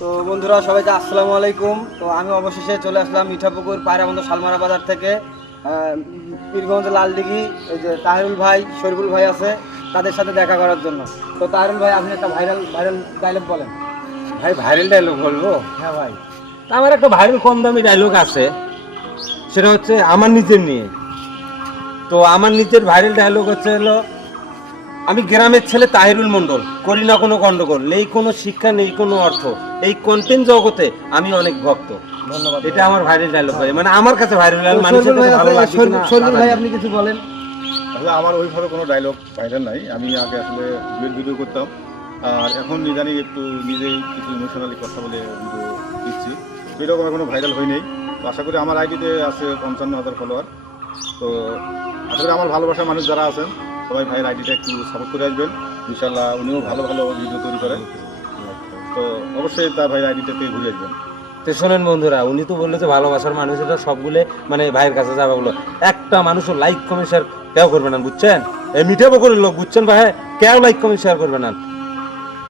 তো বন্ধুরা সবাইকে আসসালামু আলাইকুম। তো আমি অবশেষে চলে আসলাম মিঠাপুকুর পায়রাবন্ধ শালমারা বাজার থেকে পীরগঞ্জ লালদিঘি। এই যে তাহিরুল ভাই, শরীফুল ভাই আছে, তাদের সাথে দেখা করার জন্য। তো তাহিরুল ভাই, আপনি একটা ভাইরাল ডায়লগ বলেন। ভাই ভাইরাল ডায়লগ বলবো? হ্যাঁ ভাই। আমার একটা ভাইরাল কম দামি ডায়লগ আছে, সেটা হচ্ছে আমার নিজের নিয়ে। তো আমার নিজের ভাইরাল ডায়লগ হলো, আমি গ্রামের ছেলে তাহিরুল মণ্ডল, করি না কোনো গন্ডগোল, নেই কোনো শিক্ষা, নেই কোনো অর্থ, এই কন্টেন্ট জগতে আমি অনেক ভক্ত। ধন্যবাদ। এটা আমার ভাইরাল ডায়লগ ভাই, মানে আমার কাছে ভাইরাল, মানুষের কাছে ভালো লাগছে কিনা। শরীফুল ভাই, আপনি কিছু বলেন। আসলে আমার ওইভাবে কোনো ডায়লগ ভাইরাল নাই। আমি আগে আসলে ভিডিও করতাম, আর এখন ইদানিং একটু নিজেই কিছু ইমোশনালি কথা বলে ভিডিও দিচ্ছি। তো এরকম এখনো ভাইরাল হয়নি। তো আশা করি আমার আইডিতে আছে 55,000 ফলোয়ার। তো আশা করি আমার ভালোবাসার মানুষ যারা আছেন সবাই ভাইয়ের আইডিটা একটু সাপোর্ট করে আসবেন। ইনশাল্লাহ উনিও ভালো ভালো ভিডিও তৈরি করেন, তো অবশ্যই তার ভাইয়ের আইডিটাতে ঘুরে আসবেন। তো শোনেন বন্ধুরা, উনি তো বললো যে ভালোবাসার মানুষেরা সবগুলো মানে ভাইয়ের কাছে যাবে বলো, একটা মানুষও লাইক কমেন্ট শেয়ার কেউ করবে না, বুঝছেন? এই মিঠে বকুলের লোক, বুঝছেন ভাই, কেউ লাইক কমেন্ট শেয়ার করবে না।